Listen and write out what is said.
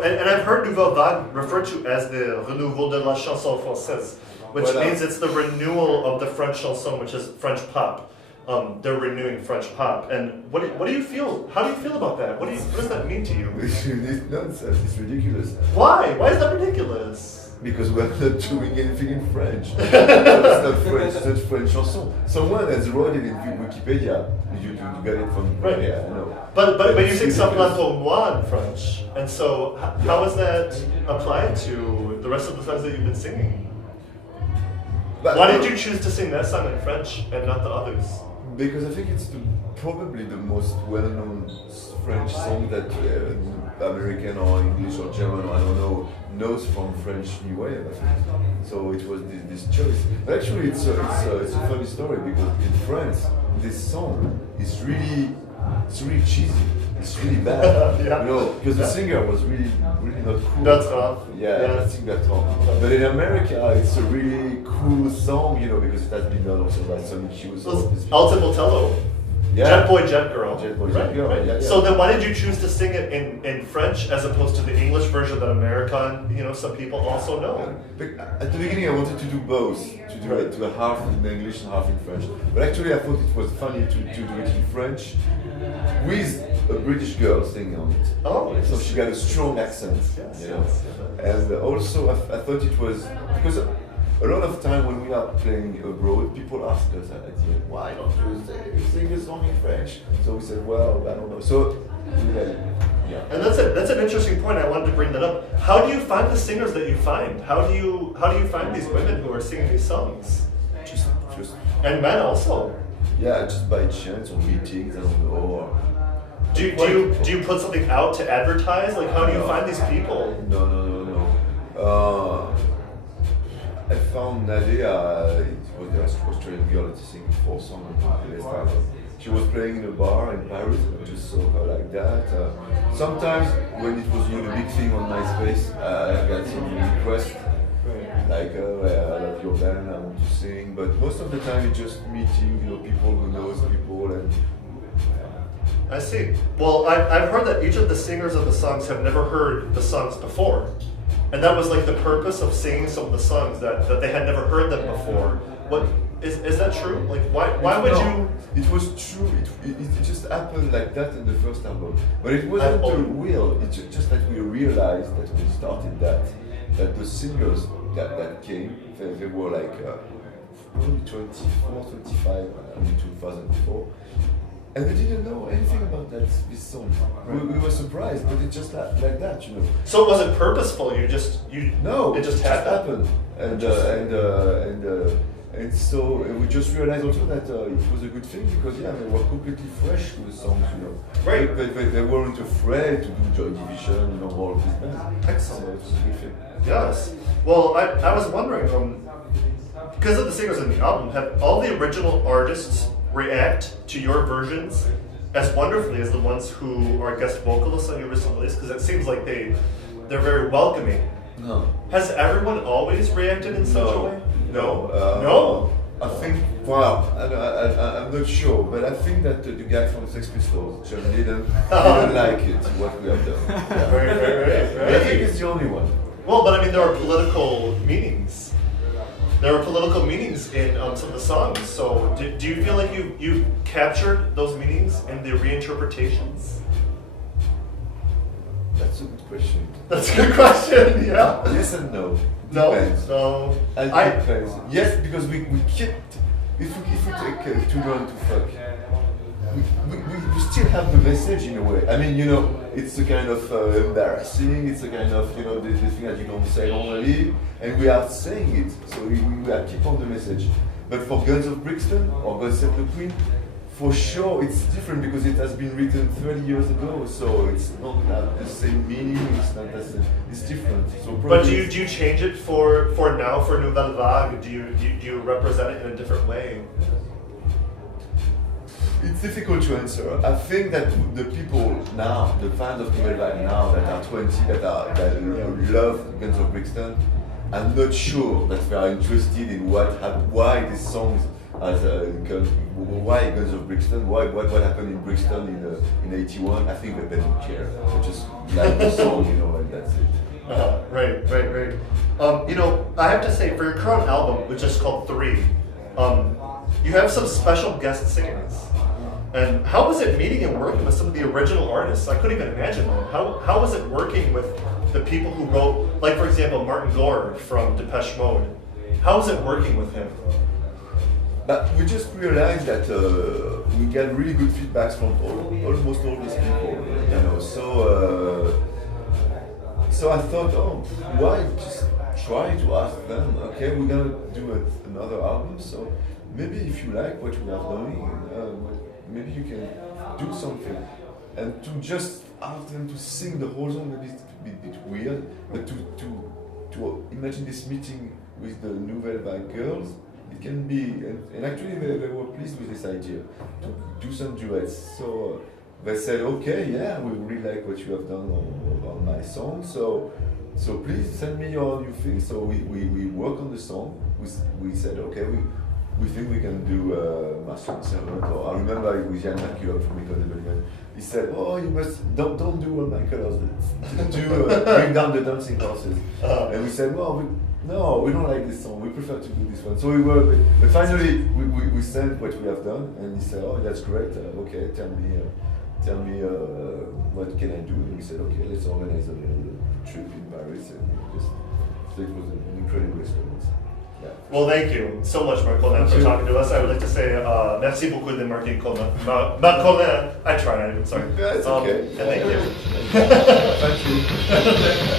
know, and I've heard Nouvelle Vague referred to as the renouveau de la chanson française, which means it's the renewal of the French chanson, which is French pop. They're renewing French pop. And what do you feel? How do you feel about that? What does that mean to you? It's nonsense. It's ridiculous. Why? Why is that ridiculous? Because we're not doing anything in French. It's not French. It's not French chanson. Someone has wrote it in Wikipedia. You got it from right. Yeah, I know. But you sing Simplement pour moi in French, and so how is that applied to the rest of the songs that you've been singing? But why did you choose to sing that song in French and not the others? Because I think it's probably the most well-known French song that American or English or German or I don't know knows from French New Wave. I think. So it was this choice. But actually, it's a funny story because in France, this song is really cheesy. It's really bad, yeah. You know, because the singer was really not cool. That's off. Yeah, I think that's wrong. But in America, it's a really cool song, you know, because it has been done also by Sonic Youth. Alta Motello. Yeah. Jet Boy, Jet Girl. Jet Boy, Jet Girl. Right. Yeah. So then, why did you choose to sing it in French as opposed to the English version that American, some people also know? At the beginning, I wanted to do both, to do a half in English and half in French. But actually, I thought it was funny to do it in French with a British girl singing on it. Oh, so she got a strong accent, yes, you know. Yes. And also, I thought it was because a lot of time when we are playing abroad, people ask us at the end, why don't you sing a song in French? So we said, well, I don't know. So, yeah. And that's an interesting point. I wanted to bring that up. How do you find the singers that you find? How do you find these women who are singing these songs? Just and men also. Yeah, just by chance or meetings, I don't know. Or do you put something out to advertise? Like, how do you find these people? No. I found Nadia, it was the Australian girl that sang 4 songs on the last album. She was playing in a bar in Paris, and I just saw her like that. Sometimes when it was the big thing on MySpace, I got some requests, like, I love your band, I want to sing, but most of the time it's just meeting, people who knows people and... I see. Well, I've heard that each of the singers of the songs have never heard the songs before. And that was like the purpose of singing some of the songs, that they had never heard them before. What is that true? Like why would you? It was true. It just happened like that in the first album, but it wasn't the real. It's just that we realized that when we started that the singers that came, they were like probably 24, 25 in 2004. And we didn't know anything about this song. We were surprised, but it just like that, So it wasn't purposeful. It just happened. And so we just realized also that it was a good thing because they were completely fresh to the songs, Right. They weren't afraid to do Joy Division, all of these bands. Excellent. So it was a good thing. Yes. Well, I was wondering, because of the singers in the album, have all the original artists react to your versions as wonderfully as the ones who are guest vocalists on your recent release? Because it seems like they're very welcoming. No. Has everyone always reacted in such a way? No. No. I think, I'm not sure, but I think that the guy from Sex Pistols, John, didn't like it, what we have done. Yeah. Very. I think it's the only one. Well, but I mean, there are political meanings. There are political meanings in some of the songs. So, do you feel like you captured those meanings in the reinterpretations? That's a good question. That's a good question. Yeah. Yes and no. No. Depends. No. Depends. Yes, because we kept. If we take Too Drunk to Fuck, we still have the message in a way. I mean, it's a kind of embarrassing. It's a kind of the thing that you don't say normally, and we are saying it. So we are keep on the message. But for Guns of Brixton or God Save the Queen, for sure it's different because it has been written 30 years ago. So it's not the same meaning. It's not the same. It's different. So but do you change it for now for Nouvelle Vague? Do you represent it in a different way? It's difficult to answer. I think that the people now, the fans of Nouvelle Vague now that are 20, that love Guns of Brixton, I'm not sure that they are interested in why these songs as why Guns of Brixton? What happened in Brixton in '81? I think that they don't care. They just like the song, you know, and that's it. Right. You know, I have to say, for your current album, which is called 3, you have some special guest singers. And how was it meeting and working with some of the original artists? I couldn't even imagine that. How was it working with the people who wrote, like for example, Martin Gore from Depeche Mode? How was it working with him? But we just realized that we get really good feedbacks from almost all these people, you know. So I thought, oh, why just try to ask them? Okay, we're gonna do another album. So maybe if you like what we have done, maybe you can do something. And to just ask them to sing the whole song, maybe it's a bit weird. But to imagine this meeting with the Nouvelle by girls. It can be, and actually they were pleased with this idea to do some duets. So they said, okay, yeah, we really like what you have done on my song. So please send me your new thing. So we work on the song. We said, okay, we think we can do Master and Servant. Or I remember with Yann Marc from Economy, he said, oh, you must don't do All My Colors. Bring down the dancing horses. And we said, well. No, we don't like this song. We prefer to do this one. So but finally we sent what we have done, and he said, "Oh, that's great. Okay, tell me what can I do?" And we said, "Okay, let's organize a little trip in Paris." And so it was an incredible experience. Yeah. Well, thank you so much, Marc Collin, for talking to us. I would like to say merci beaucoup de Marc Collin. Marc Collin. I tried. I'm sorry. Yeah, it's okay. And thank you. Thank you.